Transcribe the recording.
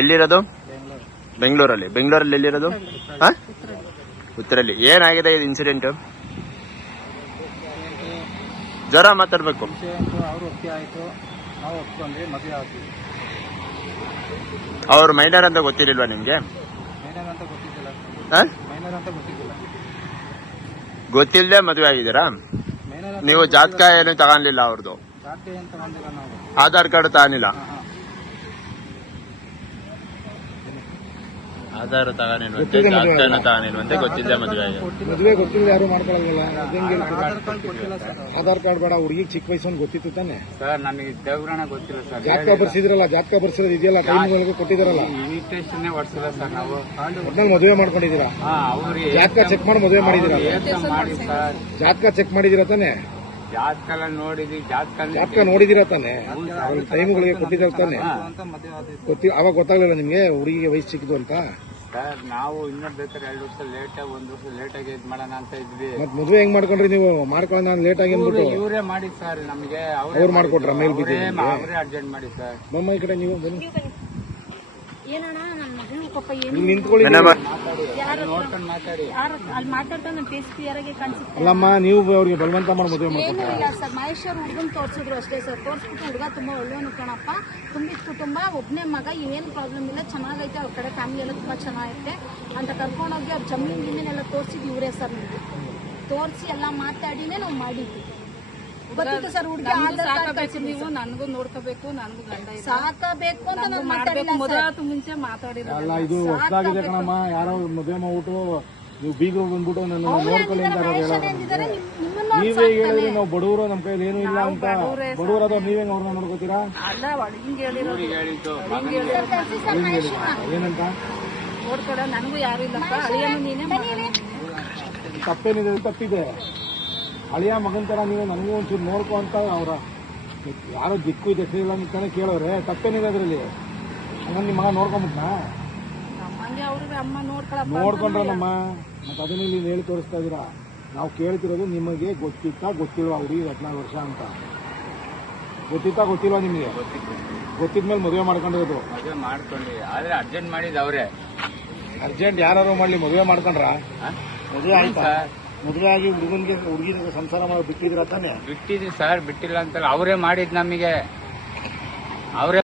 ಎಲ್ಲಿರೋದು? ಬೆಂಗಳೂರಲ್ಲಿ. ಬೆಂಗಳೂರಲ್ಲಿ ಎಲ್ಲಿರೋದು? ಉತ್ತರಲ್ಲಿ. ಏನಾಗಿದೆ ಇದು ಇನ್ಸಿಡೆಂಟ್? ಜ್ವರ ಮಾತಾಡ್ಬೇಕು. ಅವ್ರು ಮೈನರ್ ಅಂತ ಗೊತ್ತಿರಲಿಲ್ವಾ ನಿಮ್ಗೆ? ಗೊತ್ತಿಲ್ಲದೆ ಮದುವೆ ಆಗಿದ್ದೀರಾ? ನೀವು ಜಾತಕ ಏನು ತಗೊಂಡಿಲ್ಲ ಅವ್ರದ್ದು? ಆಧಾರ್ ಕಾರ್ಡ್ ತಗೊಂಡಿಲ್ಲ? ಆಧಾರ್ ತಗೊಂಡಿಲ್ವಂತೆ, ಜಾತಕನೂ ತಗೊಂಡಿಲ್ವಂತೆ, ಗೊತ್ತಿಲ್ಲದೆ ಮದುವೆ ಆಗಿದೆ. ಮದುವೆ ಗೊತ್ತಿಲ್ಲ, ಯಾರು ಮಾಡ್ಕೊಳ್ಳಲ್ಲ. ಆಧಾರ್ ಕಾರ್ಡ್ ಬೇಡ, ಹುಡುಗಿಗೆ ಚಿಕ್ಕ ವಯಸ್ಸನ್ನು ಗೊತ್ತಿತ್ತು ತಾನೆ ಸರ್? ನನಗೆ ದೇವ್ರಣ ಗೊತ್ತಿಲ್ಲ ಸರ್. ಜಾತಕ ಬರ್ಸಿದ್ರಲ್ಲ, ಜಾತಕ ಬರ್ಸಿರೋದು ಇದೆಯಲ್ಲ, ಟೈಮ್ಗಳಿಗೆ ಕೊಟ್ಟಿದಾರಲ್ಲ, ಇನ್ವಿಟೇಷನ್ ಹೊಡ್ಸಿಲ್ಲ ಸರ್. ನಾವು ಒಟ್ನಲ್ಲಿ ಮದುವೆ ಮಾಡ್ಕೊಂಡಿದ್ದೀರಾ? ಜಾತಕ ಚೆಕ್ ಮಾಡಿ ಮದುವೆ ಮಾಡಿದೀರಾ? ಮಾಡಿ ಸರ್. ಜಾತಕ ಚೆಕ್ ಮಾಡಿದೀರಾ ತಾನೆ? ಜಾತಕ ನೋಡಿದ್ವಿ. ಜಾತಕ ನೋಡಿದೀರಾ ತಾನೆ? ಟೈಮ್ಗಳಿಗೆ ಕೊಟ್ಟಿದ್ದಾರೆ ತಾನೆ? ಅವಾಗ ಗೊತ್ತಾಗ್ಲಿಲ್ಲ ನಿಮ್ಗೆ ಹುಡುಗಿಗೆ ವಯಸ್ಸು ಚಿಕ್ಕದು ಅಂತ? ಸರ್ ನಾವು ಇನ್ನೊಂದು ಬೇಕಾದ್ರೆ 2 ವರ್ಷ ಲೇಟಾಗಿ 1 ವರ್ಷ ಲೇಟಾಗಿ ಇದು ಮಾಡೋಣ ಅಂತ ಇದ್ವಿ. ಮತ್ ಮದುವೆ ಹೆಂಗ್ ಮಾಡ್ಕೊಂಡ್ರಿ ನೀವು? ಮಾಡ್ಕೊಳ್ಳೋಣ ಲೇಟ್ ಆಗಿ ಅಂದ್ಬಿಟ್ಟು ಇವರೇ ಮಾಡಿ ಸರ್. ನಮಗೆ ಅವ್ರು ಮಾಡ್ಕೊಟ್ರ? ಮೇಲ್ ಬಿದ್ದು ಅವರೇ ಅರ್ಜೆಂಟ್ ಮಾಡಿ ಸರ್. ನಮ್ಮ ಈ ಕಡೆ ನೀವು ಬನ್ನಿ. ಏನಣ್ಣ ನನ್ನ ಮಗನ ಪಾಪ ಏನು ನಿಂತ್ಕೊಳ್ಳಿ, ನೋಡ್ಕೊಂಡು ಮಾತಾಡಿ. ಅಲ್ಲಿ ಮಾತಾಡ್ತಾ ನನ್ನ ಫೇಸ್ ಕ್ಲಿಯರ್ ಆಗಿ ಕಾಣಿಸುತ್ತೆ. ಅಲ್ಲಮ್ಮ, ನೀವು ಅವ್ರಿಗೆ ಬಲವಂತ ಮಾಡಿ ಮದುವೆ ಏನೂ ಮಾಡ್ಕೊಟ್ರ? ಇಲ್ಲ ಸರ್. ಮಹೇಶ್ ಅವ್ರು ಹುಡುಗನ್ ತೋರ್ಸಿದ್ರು ಅಷ್ಟೇ ಸರ್. ತೋರ್ಸ್ಬಿಟ್ಟು ಹುಡುಗ ತುಂಬಾ ಒಳ್ಳೆಯವನು ಕಣಪ್ಪ, ತುಂಬಿದ ಕುಟುಂಬ, ಒಬ್ಬನೇ ಮಗ, ಏನು ಪ್ರಾಬ್ಲಮ್ ಇಲ್ಲ, ಚೆನ್ನಾಗೈತೆ, ಅವ್ರ ಕಡೆ ಫ್ಯಾಮಿಲಿ ಎಲ್ಲ ತುಂಬಾ ಚೆನ್ನಾಗೈತೆ ಅಂತ ಕರ್ಕೊಂಡೋಗಿ ಅವ್ರ ಜಮೀನ್ ಗಿಮೀನೆಲ್ಲ ತೋರಿಸಿದ್ ಇವರೇ ಸರ್. ನಮಗೆ ತೋರಿಸಿ ಎಲ್ಲ ಮಾತಾಡಿನೇ ನಾವು ಮಾಡಿದ್ವಿ. ಗೊತ್ತಿತ್ತು ಸರ್ ಹುಡುಗಿ ಆಧಾರ್ ಕಾರ್ಡ್ ನೀವು ನನಗೂ ನೋಡ್ಕೋಬೇಕು, ನನಗೂ ಗಂಡ ಸಾಕಬೇಕು ಅಂತ ನಾವು ಮಾತಾಡಿಲ್ಲ ಮದುವೆ ಮುಂಚೆ ಮಾತಾಡಿರೋ. ಅಲ್ಲ, ಇದು ಹೊಸದಾಗಿದೆ ಕಣಮ್ಮ. ಯಾರೋ ಮದುವೆ ಮಾಡ್ಬಿಟ್ಟು ನೀವು ಬೀಗರು ಬಂದ್ಬಿಟ್ಟು ನನ್ನ ನೋಡ್ಕೊಳ್ಳಿ ಅಂತ ನೀವೇ ಹೇಳಿದ್ರೆ ನಾವು ಬಡವರು, ನಮ್ಮ ಕೈಲಿ ಏನೂ ಇಲ್ಲ ಅಂತ. ಬಡವರಾದವ್ರು ನೀವೇ ಅವ್ರನ್ನ ನೋಡ್ಕೋತೀರಾ? ಅಲ್ಲ, ಹಿಂಗೆ ಹೇಳಿರೋದು. ಏನಂತ ನೋಡ್ಕೊಡ, ನನಗೂ ಯಾರು ಇಲ್ಲಪ್ಪ, ಅಳಿಯನು ನೀನೇ ಮಾಡಿ. ತಪ್ಪೇನಿದೆ? ತಪ್ಪಿದೆ. ಹಳೆಯ ಮಗನ ತರ ನೀವು ನನಗೂ ಒಂಚೂರು ನೋಡ್ಕೊ ಅಂತ ಅವ್ರ ಯಾರೋ ದಿಕ್ಕು ದೆಸೆ ಇಲ್ಲ ಅಂತಾನೆ ಕೇಳೋರೆ. ತಪ್ಪೇನಿದೆ ಅದ್ರಲ್ಲಿ? ಹಂಗ ನಿಮ್ಮ ಮಗ ನೋಡ್ಕೊಂಬಿಟ್ನಾ? ನಮ್ಮಂಗೆ ಅವ್ರಿಗೆ ಅಮ್ಮ ನೋಡ್ಕೊಂಡ್ರ ನಮ್ಮ. ಮತ್ತೆ ಅದನ್ನ ಇಲ್ಲಿ ಹೇಳಿ ತೋರಿಸ್ತಾ ಇದೀರಾ? ನಾವು ಕೇಳ್ತಿರೋದು ನಿಮಗೆ ಗೊತ್ತಿತ್ತಾ ಗೊತ್ತಿಲ್ವಾ ಹುಡುಗಿ 14 ವರ್ಷ ಅಂತ? ಗೊತ್ತಿತ್ತಾ ಗೊತ್ತಿಲ್ವಾ ನಿಮಗೆ? ಗೊತ್ತಿದ್ಮೇಲೆ ಮದುವೆ ಮಾಡ್ಕೊಂಡಿರೋದು? ಮದುವೆ ಮಾಡ್ಕೊಂಡ್ವಿ, ಆದ್ರೆ ಅರ್ಜೆಂಟ್ ಮಾಡಿದ್ ಅವ್ರೆ. ಅರ್ಜೆಂಟ್ ಯಾರು ಮಾಡ್ಲಿ ಮದುವೆ ಮಾಡ್ಕೊಂಡ್ರ? ಮದುವೆ ಆಯ್ತಾ? ಮದುವೆ ಆಗಿ ಹುಡುಗಿನ ಸಂಸಾರ ಮಾಡಿ ಬಿಟ್ಟಿದ್ರ ತಾನೆ? ಬಿಟ್ಟಿದ್ವಿ ಸರ್. ಬಿಟ್ಟಿಲ್ಲ ಅಂತ ಅವರೇ ಮಾಡಿದ್ ನಮಗೆ. ಅವರೇ